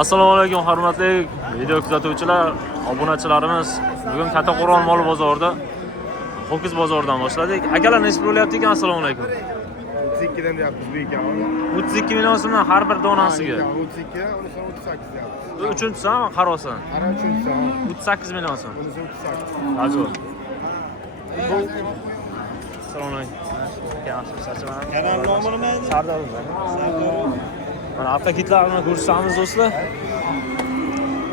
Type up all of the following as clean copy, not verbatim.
Assalomu alaykum hurmatli video kuzatuvchilar, obunachilarimiz. Bugun Kattaqo'rg'on mol bozorida Ho'kiz bozoridan boshladik. Akalar nechta bo'lyapti ekan? Assalomu alaykum. 32 dan deyapmiz bu ekan. 32 million so'mdan har bir donasiga. 32, unisi 38 deyapmiz. Bu uchinchisi ham qarosi. Qara uchinchisi ham. 38 million so'm. Unisi 38. Ajoyib. Assalomu alaykum. Kanal nomi nima? Sardor. Mana avtokitlarni ko'rsatamiz do'stlar.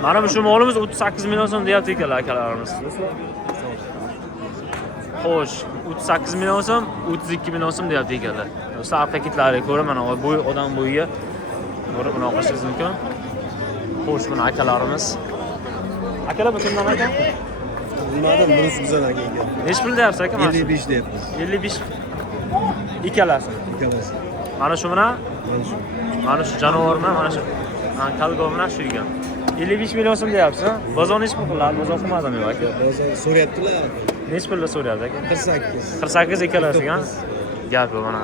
Mana bu shu molimiz 38 million so'm deyapti ekanlar akalarimiz. Xo'sh, 38 million so'm, 32 million so'm deyapti ekanlar. Do'stlar avtokitlariga ko'ra mana bu odam bo'yiga ko'rib buni o'qishingiz mumkin. Xo'sh, buni akalarimiz. Akalar bu kimdan aka? Nimadan bunisi bizdan aka ekan. Nech pul deyapsiz aka? 55 deyapmiz. 55 ikkalasi. Ikkalasi. Mana shu bilan, Mana shu. mana shu jonivor bilan, mana shu kalgo bilan shu ekan. 55 million so'm deyapsiz. Bozor nech pul qiladi? Bozor qilmadimi aka? Bozor so'rayaptilar. Nech pulda so'rayapti aka? 48. 48 ikkalasi ekan. Gap yo'q mana.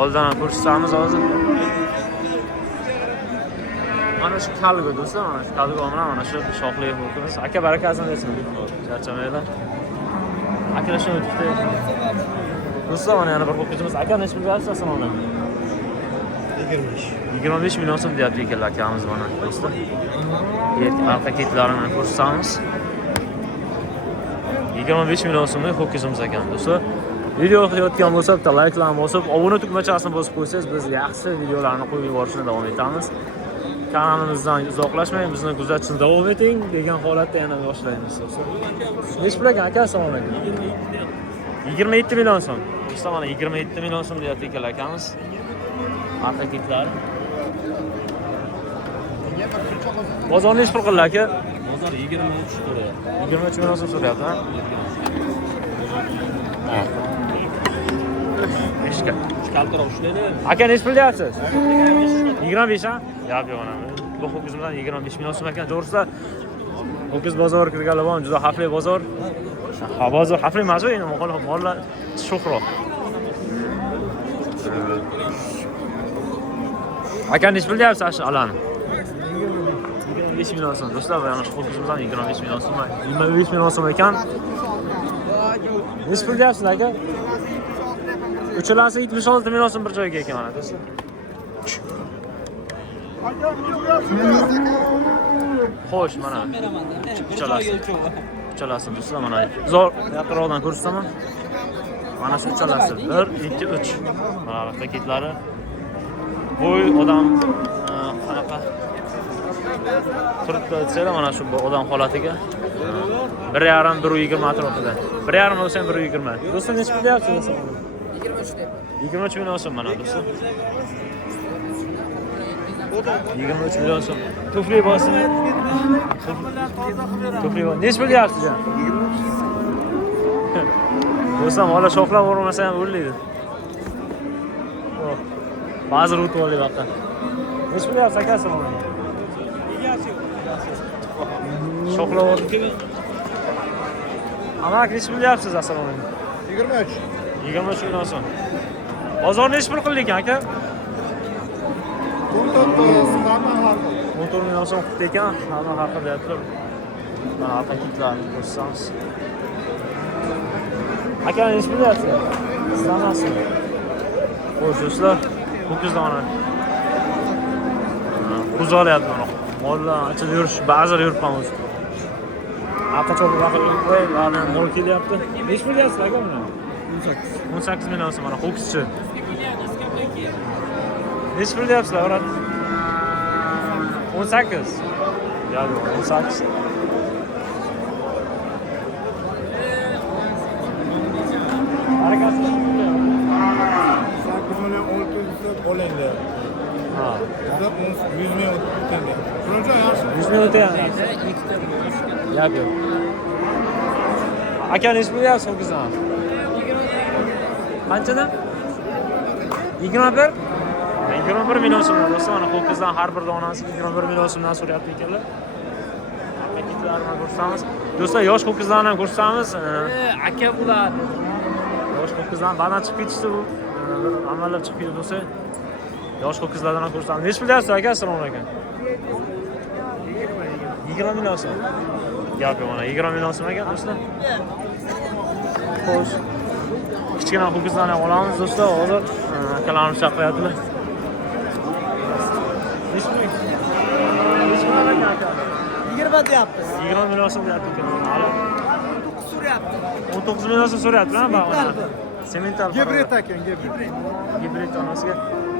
Oldindan ko'rsatamiz hozir. Mana shu kalgo do'stlar, mana shu kalgo bilan mana shu shoxli ho'kiz. Aka barakasini bersin. Charchamaylar. Akalar shuni o'tibdi. Do'stlar mana yana bir ho'kizimiz. Aka nech pul berasiz asonan? 25 million so'm deyapti ekanlar akamiz mana do'stlar. Arqa ketlarini ko'rsatamiz. 25 million so'mlik ho'kizimiz ekan do'stlar. Video yoqayotgan bo'lsa, bitta likelarni bosib, obuna tugmachasini bosib qo'ysangiz, biz yaxshi videolarni qo'yib yuborishni davom etamiz. Kanalimizdan uzoqlashmang, bizni kuzatishni davom eting degan holatda yana boshlaymiz do'stlar. Nech pul ekan aka? Assalomu alaykum. 27 million so'm. Do'stlar mana 27 million so'm deyapti ekanlar akamiz. Arqa ketlar. Bozor nech pul qildi aka? Bozor 23 so'rayapti. 23 million so'm so'rayapti, ha? Eshka. Kaltira ushlaydi. Aka nech pul deyapsiz? 25 ha? Yap yo'q mana. Bu ho'kizimizdan 25 million so'm ekan. To'g'risi ho'kiz bozori kirganlar ham juda xavfli bozor. Ha, bozor xavfli emas, endi mollar sho'xroq. Aka nech pul deyapsiz shu alani? 25 million so'm. Do'stlar, mana shu ho'kizimizdan 25 million so'm. 25 million so'm ekan. Nech pul deyapsiz aka? Uchalasi 76 million so'm bir joyga ekan mana do'stlar. Xo'sh, mana uchalasi do'stlar mana zo'r yaqinroqdan ko'rsataman. Mana shu uchalasi 1, 2, 3. Mana paketlari. Bo'y odam qanaqa turibdi desanglar mana shu odam holatiga 1,5-1,20 atrofida. 1,5 bo'lsa ham 1,20. Do'stlar nech pul deyapsiz? 23 million so'm mana do'stlar. 23 million so'm. Tufli bo'lsin. Tufli bo'lsin. Nech pul deyapsiz jon? Do'stlar, mola shoxlab o'rmasa ham o'llaydi. Ba'zi o'tib oldi vaqtda. Nech pul deyapsiz aka? Assalomu alaykum. Shoxlab o'rdi. Amak nech pul deyapsiz? Assalomu alaykum. 23. 23 million so'm. Bozor nech pul qildi ekan aka? 14 million so'm qildi ekan. Hamma haqida deyaptilar. Mana paketlarni ko'rsatamiz. Aka nech pul deyapsiz? Sanasi. Xo'sh do'stlar, ho'kizlar mana. Kuz olyapti mana. Mollar ichida yurish, ba'zida yurib qolamiz. Aqachoq vaqtga qo'y, mana mol kelyapti. Nech pul deyapsiz aka buni? 18 million so'm mana ho'kizchi. Nech pul deyapsizlar, o'rat? 18. Yo'q, 18. Harakatli. 8 million 600 qo'lingda. Ha. Bizda 100 ming o'tgan. Shuncha yaxshi. 100 ming o'tyapti. Yo'q, yo'q. Aka nech pul deyapsiz ho'kizdan? Qanchadan? 21? 21 million so'mdan do'stlar, mana ho'kizdan har bir donasi 21 million so'mdan so'rayapti ekanlar. Paketlarni ko'rsatamiz. Do'stlar, yosh ho'kizlarni ham ko'rsatamiz. Aka bular. Yosh ho'kizdan banan chiqib ketishdi bu. Amallar chiqib ketdi do'stlar. Yosh ho'kizlardan ham ko'rsatamiz. Nech pul deyapsiz aka? Assalomu alaykum. 20 million so'm. Gap yo'q mana 20 million so'm ekan do'stlar. Xo'sh. Kichkina ho'kizlarni olamiz do'stlar. Hozir akalarimiz chaqiryaptilar. Yigirma deyapmiz. 20 million so'm deyapti ekan. Hali 19 so'rayapti. 19 million so'm so'rayaptilar ha. Semental. Gibrid ekan, gibrid. Gibrid onasiga.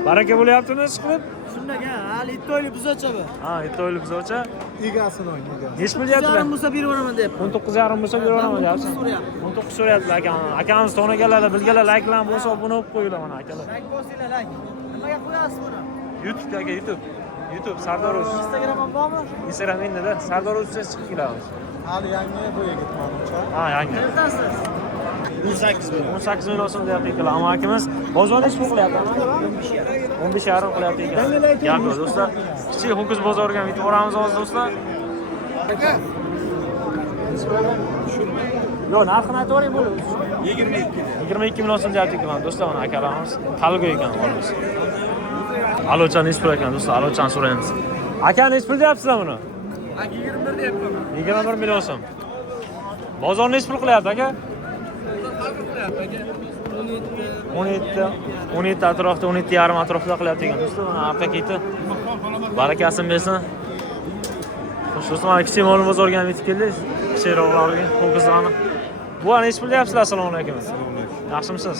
Baraka bo'lyaptimi ish qilib? Shundaga hali to'yli buzocha bu. Ha, to'yli buzocha. Egasini o'ying, egasi. Nechi pul deyaptilar? Yarim bo'lsa berib yuboraman deyapti. 19,5 bo'lsa beraman deyapsiz. 19 so'rayaptilar akamiz. Akamiz to'naganlar, bizgalar layklar bo'lsa obuna bo'lib qo'yinglar mana akalar. Like bo'lsanglar like. Nimaga qo'yasiz buni? YouTube aka YouTube Sardor Uz. Instagram ham bormi? Instagram menda Sardor Uz chiqib kelamiz. Hali yangi bo'yi ketmanimcha. Ha, yangi. Qayerdasiz? 18 million. 18 million so'm deyapti ekan. Ammo akamiz bozorda ish qilyapti. 15,5 qilyapti ekan. Gap yo'q do'stlar. Kichik ho'kiz bozoriga bitib boramiz hozir do'stlar. Yo'q, narxini aytavering bo'ldi. 22 million so'm deyapti ekan do'stlar. Mana akalarimiz talgo ekan hozir. Alochani nechi pul ekan do'stlar? Alochani so'raymiz. Aka nechi pul deyapsizlar buni? Aka 21 deyapman. 21 million so'm. Bozor nechi pul qilyapti aka? 17 atrofda, 17,5 atrofida qilyapti ekan do'stlar. Mana arqa keti. Barakasini bersin. Xo'sh do'stlar, mana kichik mol bozorga ham yetib keldik. Kichikroqlarga, ho'kizlarni. Bu ana nechi pul deyapsizlar? Assalomu alaykum. Yaxshimisiz?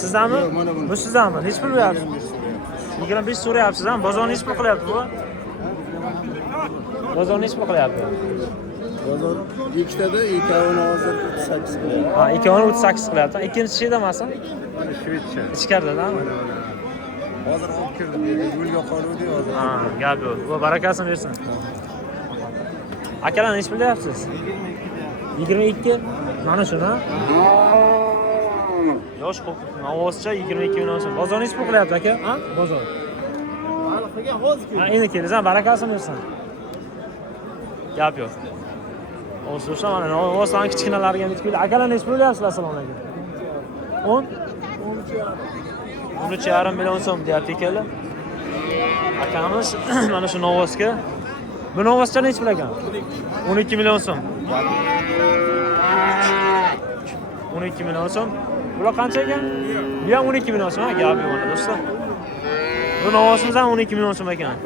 Sizdanmi? Bu sizdanmi? Nechi pul beryapsiz? 25 so'rayapsiz ham. Bozor nechi pul qilyapti bu? Bozor nechi pul qilyapti? Bozor ikkitada ikkovini hozir 38 qilyapti. Ha, ikkovini 38 qilyapti. Ikkinchisi cheda emasmi? Shvetscha. Ichkaridami? Hozir olib kirdim. Yo'lga qoluvdi hozir. Ha, gap yo'q. Bu barakasini bersin. Akalar nechi pul deyapsiz? 22. Mana shuni. Yosh ho'kiz, ovozcha 22 million so'm. Bozor nechi pul qilyapti aka? Ha? Bozor. Hali qilgan hozir. Ha, endi kelsan, barakasini bersin. Gap yo'q. O'sha mana ovozdan kichkinalarga yetib keldi. Akalar nechi pul deyapsizlar? Assalomu alaykum. 10? 13,5 million so'm deyapti ekanlar. Akamiz mana shu novosga. Bu novoscha nechi pul ekan? 12 million so'm. 12 million so'm. Bular qancha ekan? Bu ham 12 million so'm, ha, gap yo'q mana do'stlar. Bu novosimiz ham 12 million so'm ekan.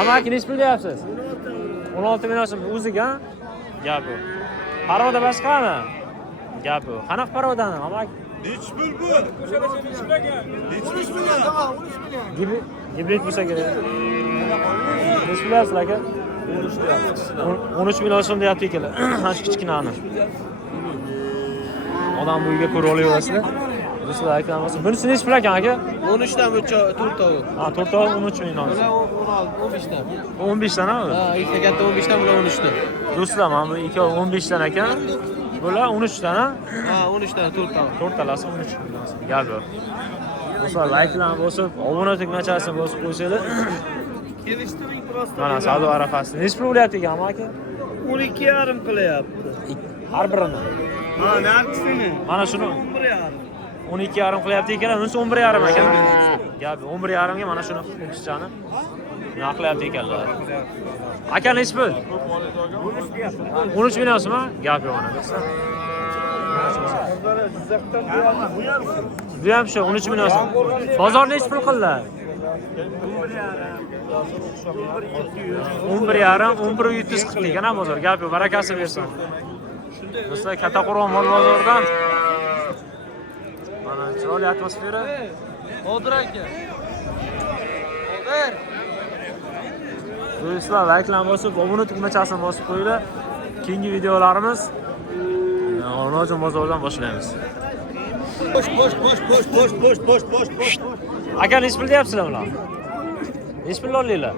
Amaki nechi pul deyapsiz? 16 million so'm o'ziga, gap yo'q. Paroda boshqami? Gap yo'q. Qanaqa parodani, amaki? Nechi pul bu? Nechi million? Tamam, 13 million. Gibrid bo'lsa kerak. Nechi pul deyapsiz aka? 13 million so'm deyapti ekanlar. Mana shu kichkinani. Odam bu uyga ko'rib olaverasizlar. Do'stlar aytamiz. Bunisi nechi pul ekan aka? 13 dan 4 tavuq. Ha, 4 ta 13 million. Bular 16, 15 dan. 15 dan mi? Ha, ikkita katta 15 dan, bular 13 dan. Do'stlar, mana bu ikkovi 15 dan ekan. Bular 13 dan, ha? Ha, 13 dan 4 tavuq. To'rtalasi 13 million. Gap yo'q. Do'stlar, layklarni bosib, obuna tugmachasini bosib qo'ysanglar. Kelishtiring prosta. Mana savdo arafasi. Nechi pul bo'lyapti ekan aka? 12,5 qilyapti. Har birini. Ha, narxini. Mana shuni 1,5. 12,5 qilyapti ekan, unisi 11,5 ekan. Gap 11,5 ga mana shuni o'qishchani nima qilyapti ekanlar. Aka nechi pul? 13 million so'm, gap yo'q mana do'stlar. Bu ham shu 13 million so'm. Bozor nechi pul qildilar? 11,5, 11,700 qildi ekan bozor. Gap yo'q, barakasi bersin. Do'stlar, Kattaqo'rg'on mol bozoridan mana chiroyli atmosfera. Qodir aka. Qodir. Do'stlar, layklarni bosib, obuna tugmachasini bosib qo'yinglar. Keyingi videolarimiz Onajon bozoridan boshlaymiz. Bosh. Aka nechi pul deyapsizlar bular? Nechi pul olinglar?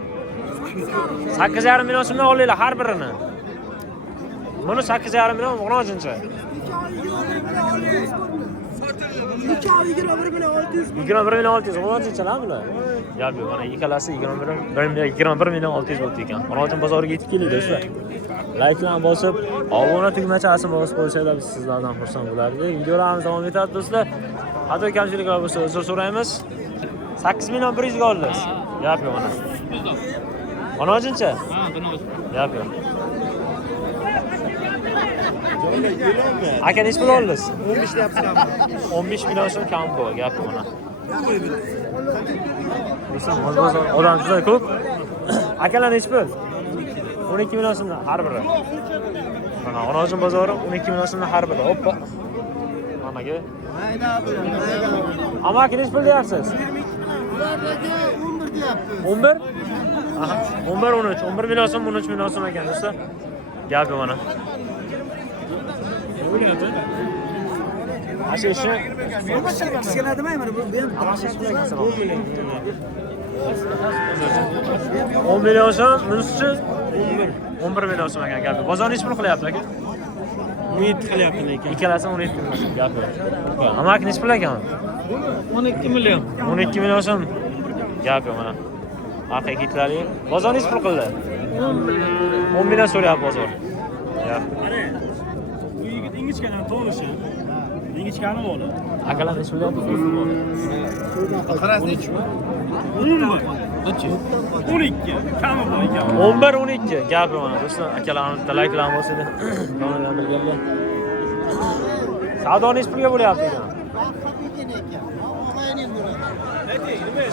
8,5 million so'mdan olinglar har birini. Buni 8,5 million Onojincha. 21 million 600 Onojinchalar bular. Gap yo'q, mana ikkalasi 21 million 600 bo'ldi ekan. Onojin bozoriga yetib keldik do'stlar. Layklarni bosib, obuna tugmachasini bosib qo'ysanglar biz sizlardan xursand bo'lardik. Videolarimiz davom etadi do'stlar. Xato kamchiliklar bo'lsa uzr so'raymiz. 8 million 100 ga oldingiz. Gap yo'q mana. Onojincha? Ha, buni o'zi. Gap yo'q. Aka nechi pul oldingiz? 15 deyapsizlarmi? 15 million so'm kam bu, gap yo'q mana. Bozor odam juda ko'p. Akalar nechi pul? 12 million so'mdan har biri. Mana Onojin bozori 12 million so'mdan har biri. Hoppa. Managa. Ammo aka nechi pul deyapsiz? 11? Aha, 11 13, 11 million so'm, 13 million so'm ekan do'stlar. Gap yo'q mana. Asha ishi. Kichkina demayman, bu ham Ammo ish bilan kelsa 10 million so'm, bunisi 11 million so'm ekan gap yo'q. Bozor nechi pul qilyapti aka? 17 qilyapti lekin. Ikkalasi 17 million so'm gap yo'q. Ammo aka nechi pul ekan? 12 million. 12 million so'm. Gap yo'q mana. Arqa kitlari. Bozor nechi pul qildi? 10 million so'rayapti bozor. Gap. Bu yigit ingichkadan to'g'rishi. Ingichkani bo'ldi. Akalar nechi pul deyapti? Qarasi nechi? 12. Kami bor ekan. 11 12 gap yo'q mana do'stlar. Akalarimiz likelar bo'lsa edi. Kanalimizga bilganlar. Savdo nechi pulga bo'lyapti ekan?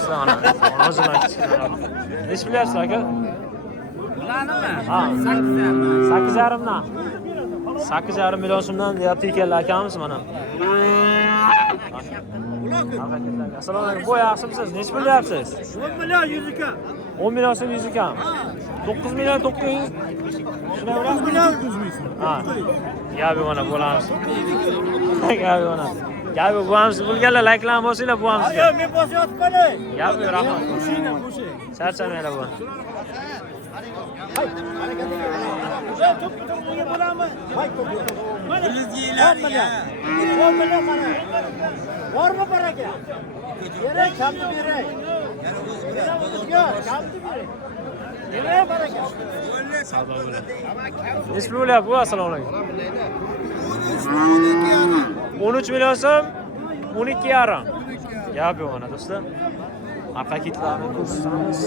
Sana. Hozirlar kichkina. Nechi bilyapsiz aka? Bularnimi? Ha. 8,5. 8,5 dan. 8,5 million so'mdan deyapti ekanlar akamiz mana. Assalomu alaykum. Bu yaxshimisiz? Nechi pul deyapsiz? 10 million 100 ekan. 10 million so'm 100 ekan. 9 million 900. Shunday 9 million 100 ming. Ha. Gap yo'q mana bo'lamiz. Gap yo'q mana. Gap yo'q bo'lamiz. Bo'lganlar likelarni bosinglar bo'lamiz. Yo'q, men bosayotibman. Gap yo'q, rahmat. Qo'shinglar, qo'shing. Charchamanglar bu. To'p-to'pga bo'lami? Voy, to'p. Mana 10 million. 10 million mana. Bormi baraka? Beray, kamni beray. Yo'q, kamni beray. Beray baraka. Nechi pul bo'lyapti bu? Assalomu alaykum. 13 million so'm, 12,5. Gap yo'q mana do'stlar. Arqa kitlarni ko'rsatamiz.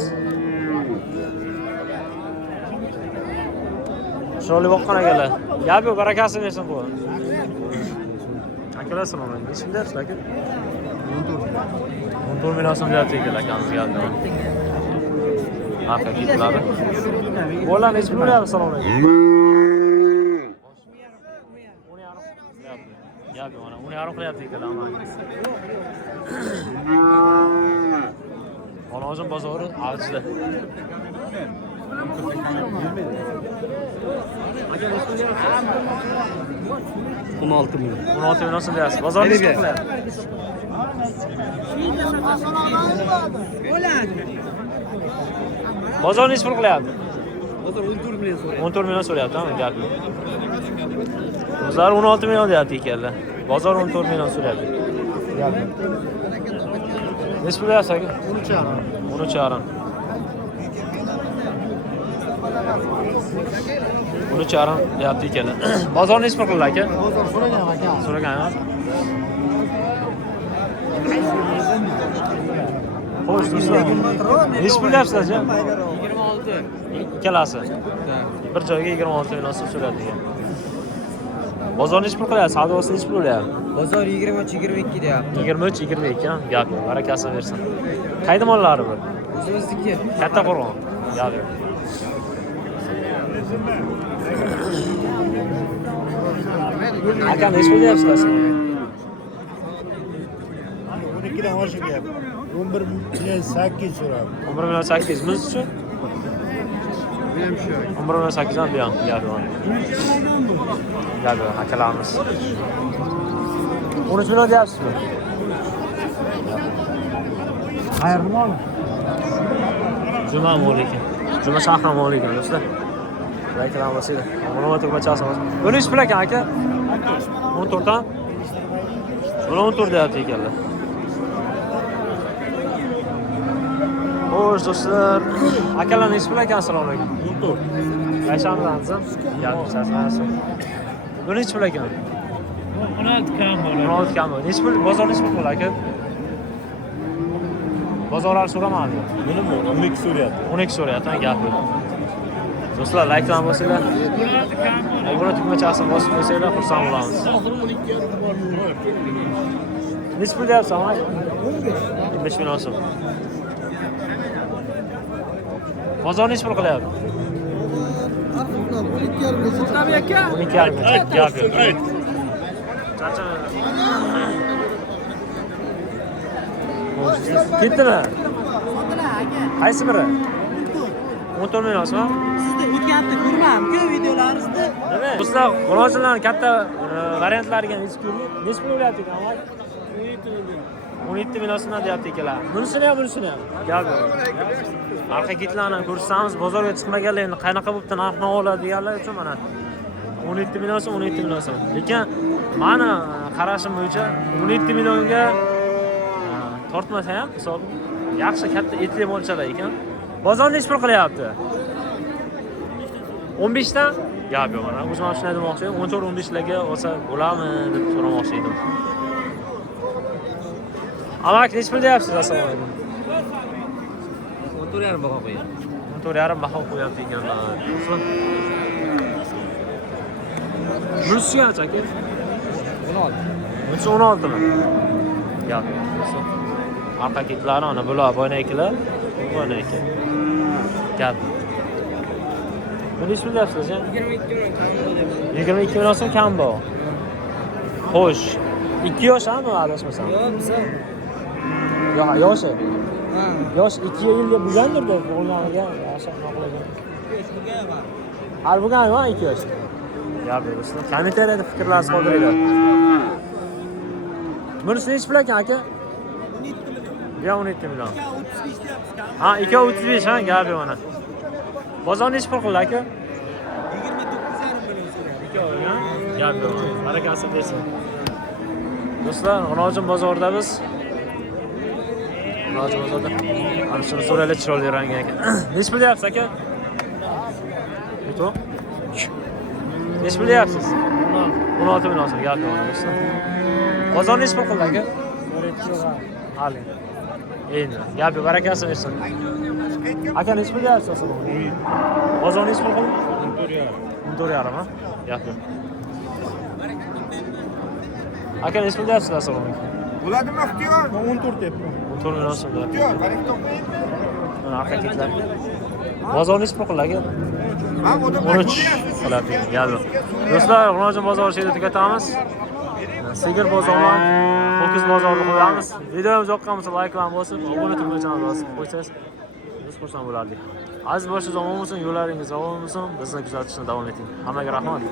Chiroyli boqqan akalar. Gap yo'q, barakasi bersin bu. Akalar assalomu alaykum. Nechi pul deyapsiz aka? 14 million so'm deyapti akalar akamiz geldi. Arqa kitlari. Bo'lar nechi pul bo'lyapti? Assalomu alaykum. 10,5 gap yo'q mana. 10,5 qilyapti akalar mana. Onojin bozori avjida. Aka nechi pul deyapsiz? 16 million. 16 million so'm deyapsiz. Bozor nechi pul qilyapti? Bozor nechi pul qilyapti? Bozor 14 million so'rayapti. 14 million so'rayapti, ha, gap yo'q. O'zlari 16 million deyapti ekanlar. Bozor 14 million so'rayapti. Gap yo'q. Nechi pul deyapsiz aka? 13,5. 13,5. 13,5 deyapti ekanlar. Bozor nechi pul qildi aka? Bozor so'ragan aka. So'raganmi? Xo'sh, do'stlar. Nechi pul deyapsiz aka? 26. Ikkalasi. Bir joyga 26 million so'm so'radi degan. Bozor nechi pul qilyapti? Savdosi nechi pul bo'lyapti? Bozor 23-22 deyapti. 23-22 ha, gap yo'q. Barakasini bersin. Qayda mollari bu? O'zimizniki. Katta Qo'rg'on. Gap yo'q. Aka nechi pul deyapsiz? 12 dan oshib gap. 11 million 8 so'radi. 11 million 800 mizchi? 11 million 8 dan buyon gap yo'q. Gap yo'q, akalarimiz. 13 million deyapsizmi? Qayerni moli? Juma moli ekan. Juma shahri moli ekan do'stlar. Likelar bo'lsa, ma'lumot ko'chasi. Buni ish pul ekan aka? 14 dan. Buni 14 deyapti ekanlar. Xo'sh do'stlar, akalar nechi pul ekan? Assalomu alaykum. 14. Qayshamiz? Yaxshisiz. Buni nechi pul ekan? 16 kam bor. 16 kam. Nechi pul? Bozor nechi pul aka? bozorlar so'ramadi. Nima? 12 so'rayapti. 12 so'rayapti, gap yo'q. Do'stlar, like bilan bo'lsanglar, obuna tugmachasini bosib qo'ysanglar, xursand bo'lamiz. Nech pul deyapsan, amaki? 15 million so'm. Bozor nech pul qilyapti? 12,5. Gap yo'q. Charchamayman. Ketdimi? Qaysi biri? 14 million so'm. Sizni o'tgan hafta ko'rmadim-ku videolaringizni. Nima? Do'stlar, murojaatlarning katta variantlariga nech pul bo'lyapti ekan, amaki? 17 million so'mdan deyapti ekanlar. Bunisini ham. Gap yo'q. Arqa kitlarni ko'rsatamiz, bozorga chiqmaganlar endi qanaqa bo'pti narx-navo oladi deganlar uchun mana 17 million so'm. Lekin meni qarashim bo'yicha 17 millionga tortmasa ham hisob yaxshi katta etli molchalar ekan. Bozor nech pul qilyapti? 15 dan? Gap yo'q mana. O'zim ham shunday demoqchi edim. 14-15 larga olsa bo'ladimi deb so'ramoqchi edim. Amaki nech pul deyapsiz asosan? 14,5 baho qo'yadi. 14,5 baho qo'yapti ekanlar. Bunisi qancha aka? 16. 16 mi? Gap yo'q. Arqa kitlari ana bular boynakilar, boynaki. Gap. Buni nech pul deyapsiz? 22 million so'm kam bor. Xo'sh, 2 yoshmi adashmasam? Yo'q, yoshi. Yosh 2 yilga bo'lgandir-da, bo'lganiga yaxshi aqlagan. Har bo'lganmi 2 yosh? Gap yo'q. Kommentariyada fikrlaringizni qoldiringlar. Bunisi nech pul ekan aka? 17 million. Ha, 2.35 ha, gap yo'q mana. Bozor nech pul qildi aka? 29,5 million so'rayapti. Gap yo'q. Barakasi bersin. Do'stlar, G'unojin bozorida biz. G'unojin bozorida. Ana shuni so'raylar chiroyli rangi ekan. Nech pul deyapsiz aka? Yo'q. Nech pul deyapsiz? 16 million so'm, gap yo'q do'stlar. Bozor nech pul qildi aka? 12. Hali. Endi, gap yo'q, barakasi bersin. Aka nech pul deyapsiz asosan? Bozor nech pul qildi? 14,5 ha? Gap yo'q. Aka nech pul deyapsiz asosan? Bo'ladimi ixtiyor? 14 deyapman. 14 million so'm deyapti. Ixtiyor, qarang topmaydi. Mana arqa ketlar. Bozor nech pul qildi aka? 13 qilyapti. Gap yo'q. Do'stlar, G'unojin bozori yerda tugatamiz. Sigir bozorlar, ho'kiz bozorini qo'yamiz. Videomiz yoqqan bo'lsa like bilan bosib, obuna tugmachani bosib qo'ysangiz, biz xursand bo'lardik. Aziz boshsiz omon bo'lsin, yo'llaringiz omon bo'lsin. Bizni kuzatishni davom eting. Hammaga rahmat.